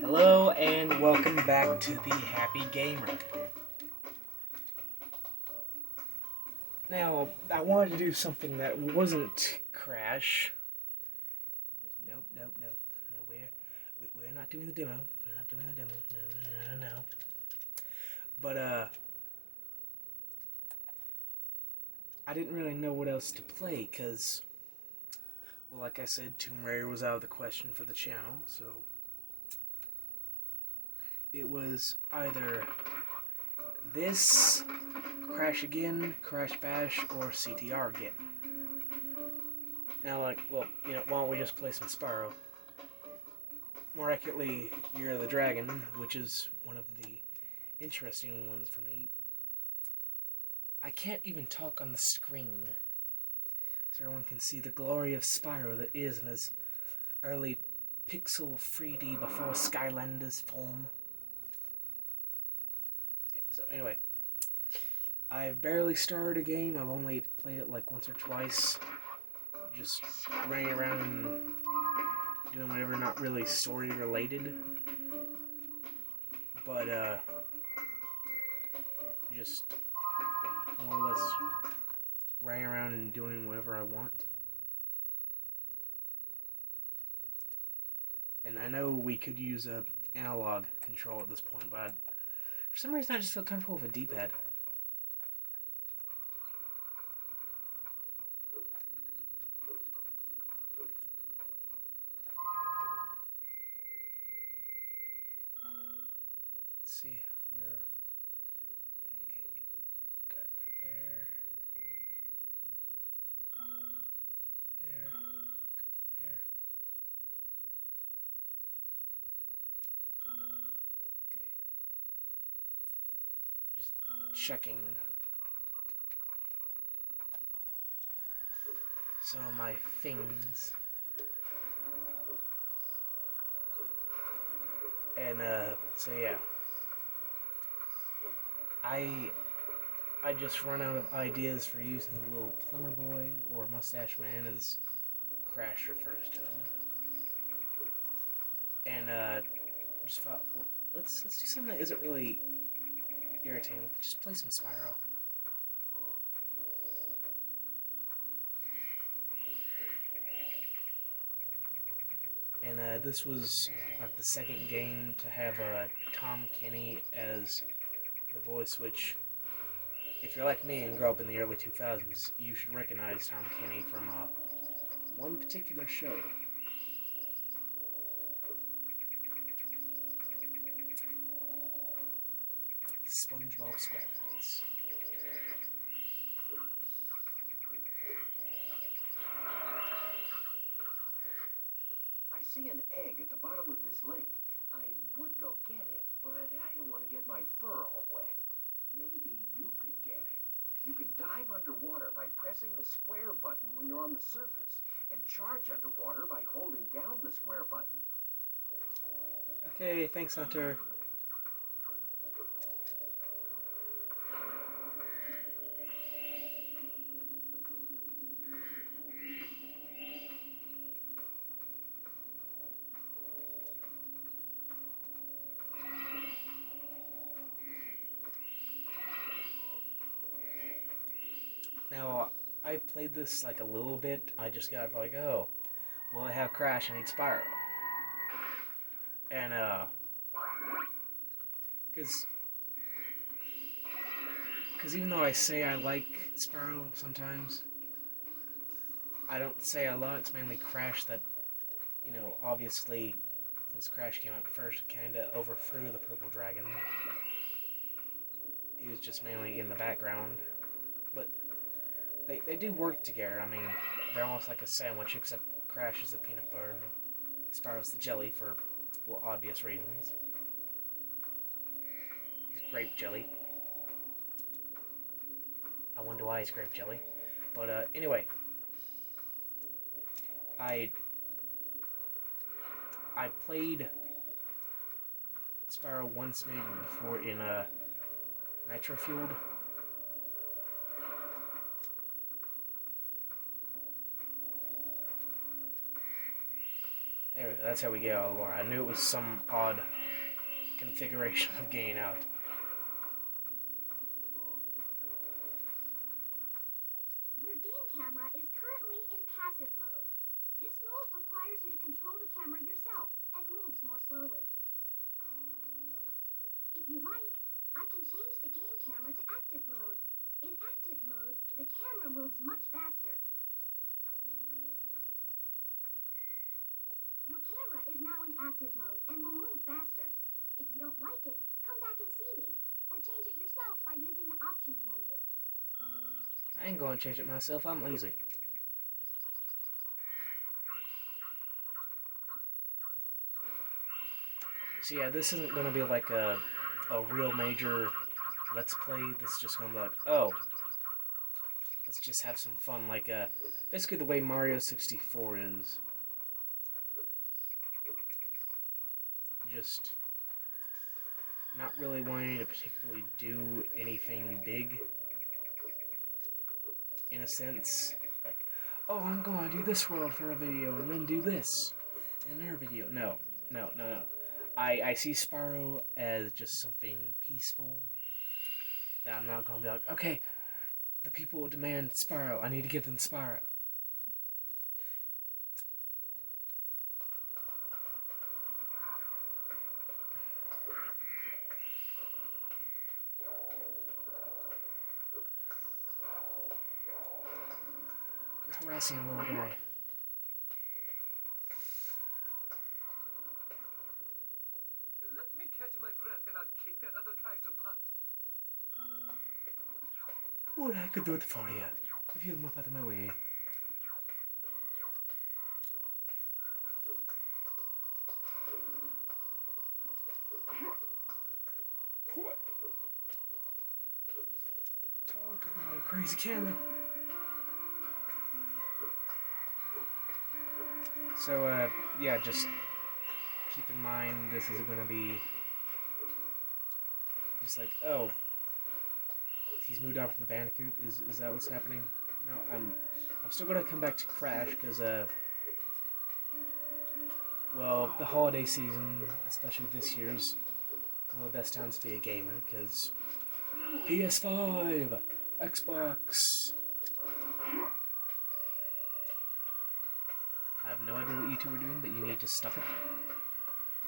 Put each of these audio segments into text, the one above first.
Hello and welcome back to the Happy Gamer. Now, I wanted to do something that wasn't Crash. Nope. No, we're not doing the demo. We're not doing the demo. No. But, I didn't really know what else to play, because, well, like I said, Tomb Raider was out of the question for the channel, so it was either this, Crash again, Crash Bash, or CTR again. Now, like, well, why don't we just play some Spyro? More accurately, Year of the Dragon, which is one of the interesting ones for me. I can't even talk on the screen, so everyone can see the glory of Spyro that is in his early pixel 3D before Skylanders form. So anyway, I've barely started a game. I've only played it like once or twice, just running around and doing whatever, not really story related, but just more or less running around and doing whatever I want. And I know we could use a analog control at this point, but for some reason I just feel comfortable with a D-pad. Let's see where. Okay, got that there. There. Okay. Just checking some of my things. And so yeah. I just run out of ideas for using the little plumber boy, or mustache man as Crash refers to him. And just thought, well, let's do something that isn't really irritating. Let's just play some Spyro. And this was like the second game to have Tom Kenny as the voice, which, if you're like me and grew up in the early 2000s, you should recognize Tom Kenny from one particular show. SpongeBob SquarePants. I see an egg at the bottom of this lake. I would go get it, but I don't want to get my fur all wet. Maybe you could get it. You can dive underwater by pressing the square button when you're on the surface, and charge underwater by holding down the square button. Okay, thanks, Hunter. Now, I played this like a little bit. I just got like, oh, well, I have Crash, I need Spyro. And, because even though I say I like Spyro sometimes, I don't say a lot. It's mainly Crash that, obviously, since Crash came out first, kind of overthrew the Purple Dragon. He was just mainly in the background. But they do work together. I mean, they're almost like a sandwich, except Crash is the peanut butter and Spyro's the jelly for, well, obvious reasons. He's grape jelly. I wonder why he's grape jelly. But, anyway. I played Spyro once maybe before in Nitro-Fueled. And, I, I just thought, well, let's see what There we go. That's how we get out of the water. I knew it was some odd configuration of getting out. Your game camera is currently in passive mode. This mode requires you to control the camera yourself and moves more slowly. If you like, I can change the game camera to active mode. In active mode, the camera moves much faster. Your camera is now in active mode and will move faster. If you don't like it, come back and see me, or change it yourself by using the options menu. I ain't gonna change it myself, I'm lazy. So yeah, this isn't gonna be like a real major let's play. This is just gonna be like, oh, let's just have some fun, like basically the way Mario 64 is. Just not really wanting to particularly do anything big, in a sense. Like, oh, I'm going to do this world for a video, and then do this in another video. No. I see Spyro as just something peaceful, that I'm not going to be like, okay, the people demand Spyro, I need to give them Spyro. Harassing a little guy. Let me catch my breath and I'll kick that other guy's butt. Well, I could do it for you, if you move out of my way. Talk about a crazy camera. So, yeah, just keep in mind this is going to be just like, oh, he's moved on from the Bandicoot. Is that what's happening? No, I'm still going to come back to Crash because, well, the holiday season, especially this year's, one of the best times to be a gamer because PS5, Xbox. I have no idea what you two are doing, but you need to stop it.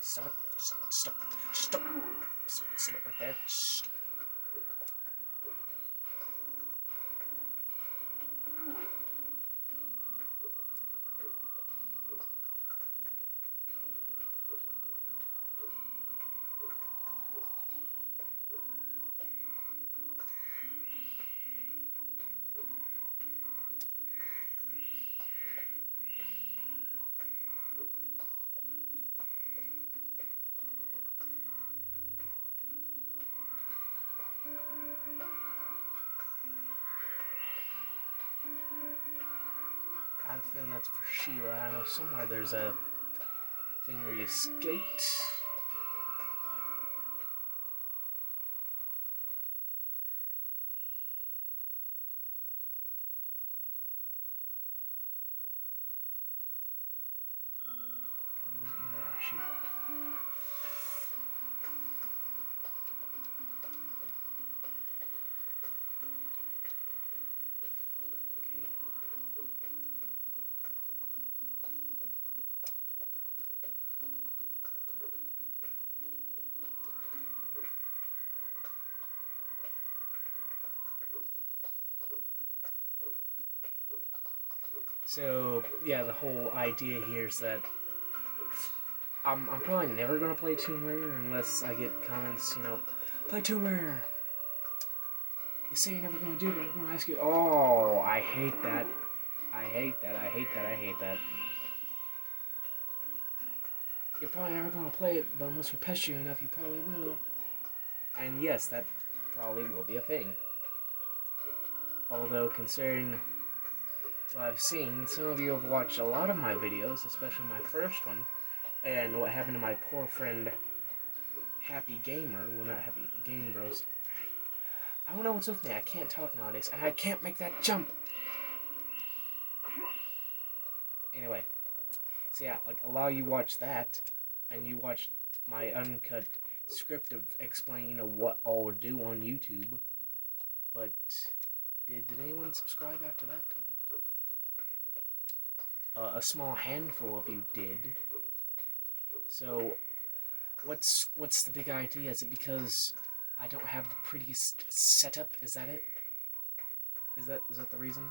Stop it. Just stop. Stop. Stop right there. Stop. I have a feeling that's for Sheila. I know somewhere there's a thing where you skate. Come visit me there, Sheila. So, yeah, the whole idea here is that I'm probably never going to play Tomb Raider unless I get comments, you know, play Tomb Raider. You say you're never going to do it, but I'm going to ask you. Oh, I hate that. I hate that. You're probably never going to play it, but unless we pester you enough, you probably will. And yes, that probably will be a thing. Although, considering what I've seen, some of you have watched a lot of my videos, especially my first one, and what happened to my poor friend Happy Gamer, well, not Happy Game Bros. I don't know what's with me, I can't talk nowadays, and I can't make that jump! Anyway, So yeah, like allow you watch that, and you watch my uncut script of explaining, what all would do on YouTube. But did anyone subscribe after that? A small handful of you did. So what's the big idea? Is it because I don't have the prettiest setup? Is that it? Is that the reason?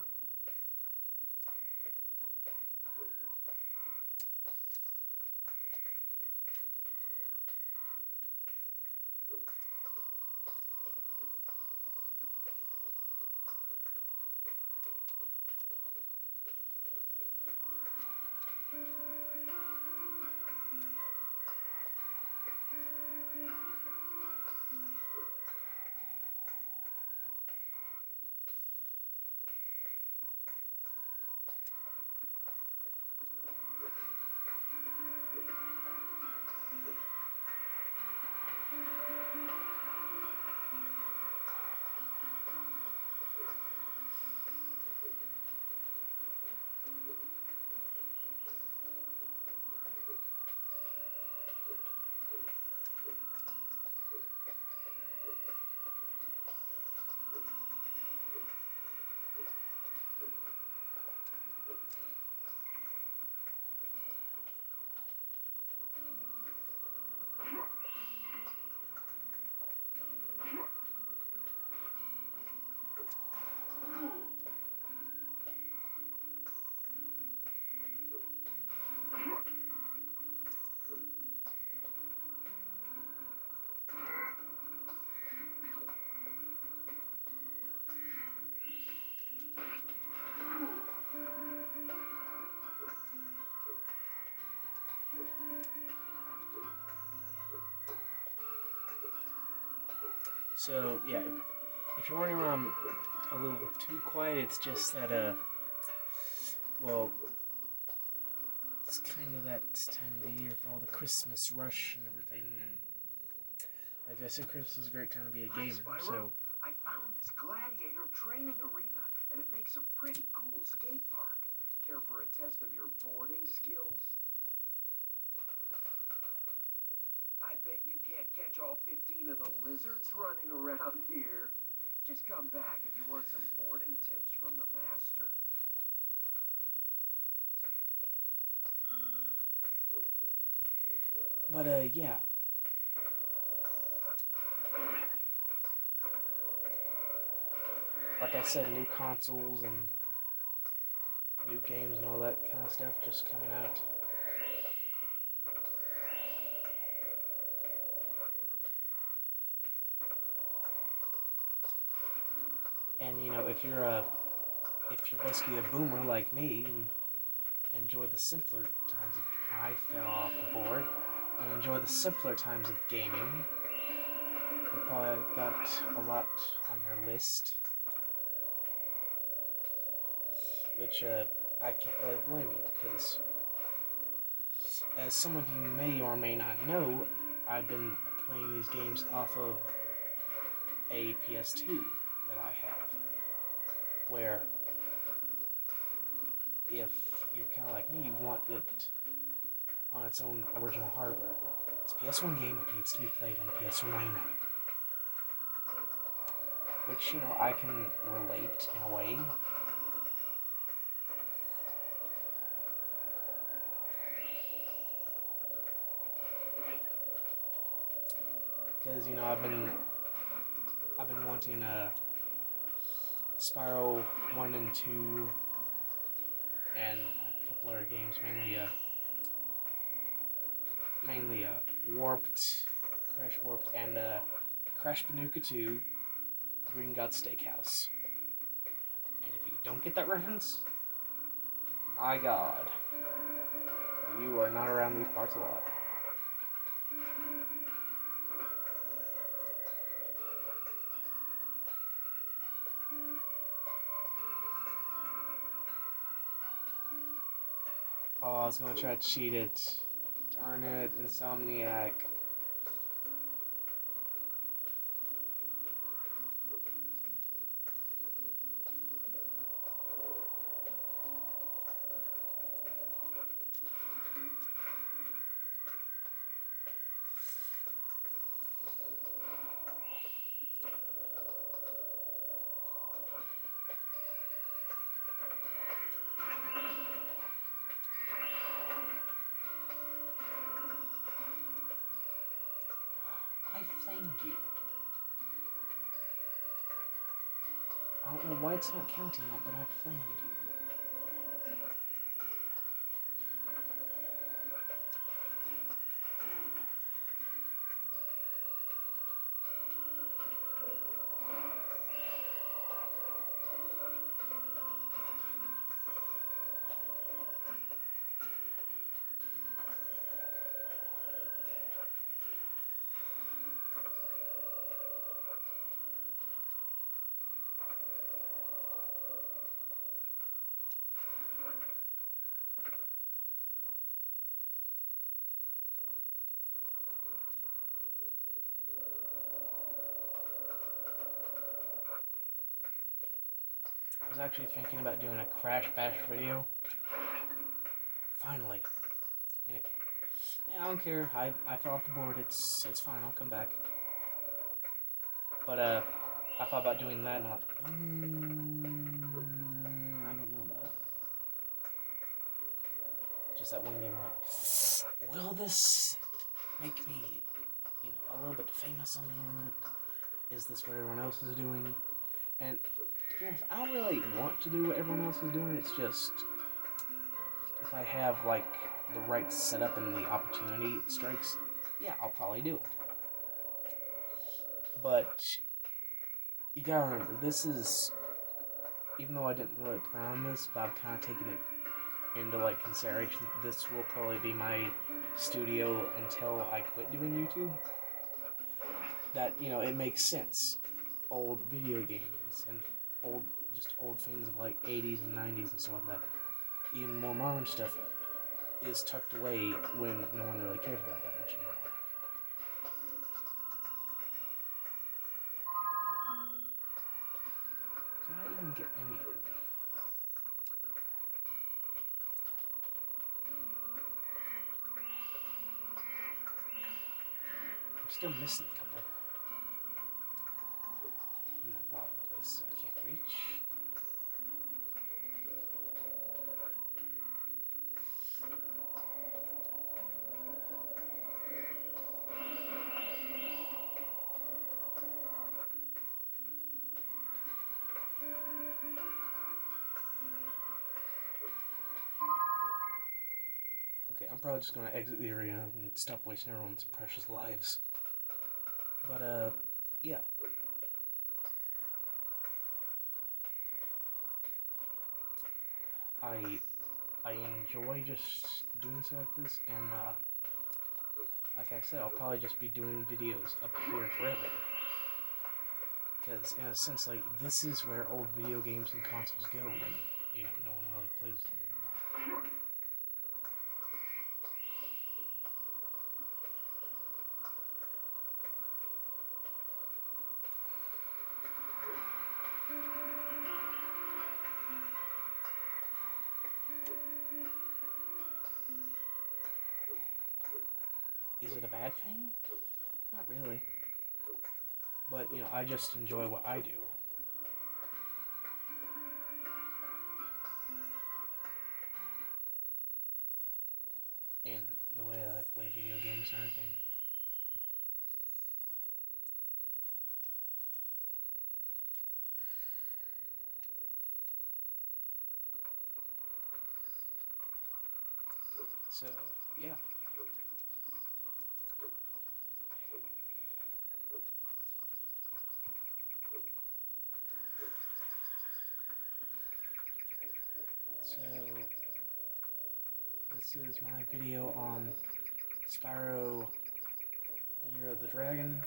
So yeah, if you're wondering why I'm a little too quiet, it's just that well, it's kind of that time of the year for all the Christmas rush and everything, and like I said, Christmas is a great time to be a gamer. Hi, Spyro. So I found this gladiator training arena, and it makes a pretty cool skate park. Care for a test of your boarding skills? I bet you can't catch all 15 of the lizards running around here. Just come back if you want some boarding tips from the master. but yeah. Like I said, new consoles and new games and all that kind of stuff just coming out. And if you're basically a boomer like me and enjoy the simpler times of I fell off the board and enjoy the simpler times of gaming, you probably got a lot on your list, which I can't really blame you, because as some of you may or may not know, I've been playing these games off of a PS2 that I have, where if you're kind of like me, you want it on its own original hardware. It's a PS1 game, it needs to be played on PS1. Which, I can relate in a way. Because, I've been wanting Spyro 1 and 2 and a couple other games, mainly Warped, Crash Warped, and Crash Banooka 2, Green God Steakhouse. And if you don't get that reference, my God, you are not around these parts a lot. Oh, I was gonna try to cheat it. Darn it, Insomniac. flamed you. I don't know why it's not counting that, but I flamed you. I was actually thinking about doing a Crash Bash video. Finally. Yeah, I don't care. I fell off the board. It's fine. I'll come back. But I thought about doing that, and I'm like, I don't know about it. It's just that one game, I'm like, will this make me, a little bit famous on the internet? Is this what everyone else is doing? And to be honest, I don't really want to do what everyone else is doing. It's just, if I have, like, the right setup and the opportunity strikes, yeah, I'll probably do it. But you gotta remember, this is, even though I didn't really plan on this, but I've kind of taken it into, like, consideration. This will probably be my studio until I quit doing YouTube. That, it makes sense. Old video games and just old things of, like, 80s and 90s and stuff like that. Even more modern stuff is tucked away when no one really cares about that much anymore. Did I even get any of them? I'm still missing a couple. And they're probably in places I can't reach. Okay, I'm probably just gonna exit the arena and stop wasting everyone's precious lives. But, yeah. I enjoy just doing stuff like this, and, like I said, I'll probably just be doing videos up here forever. Because, in a sense, like, this is where old video games and consoles go when, no one really plays them anymore. Is it a bad thing? Not really. But, I just enjoy what I do. And the way that I play video games and everything. So, yeah. So, this is my video on Spyro Year of the Dragon.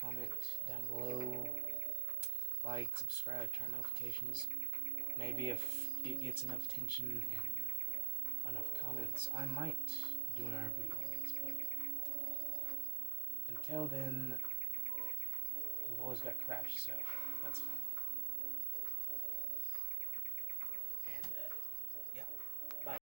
Comment down below. Like, subscribe, turn notifications. Maybe if it gets enough attention and enough comments, I might do another video on this, but until then, we've always got Crash, so that's fine.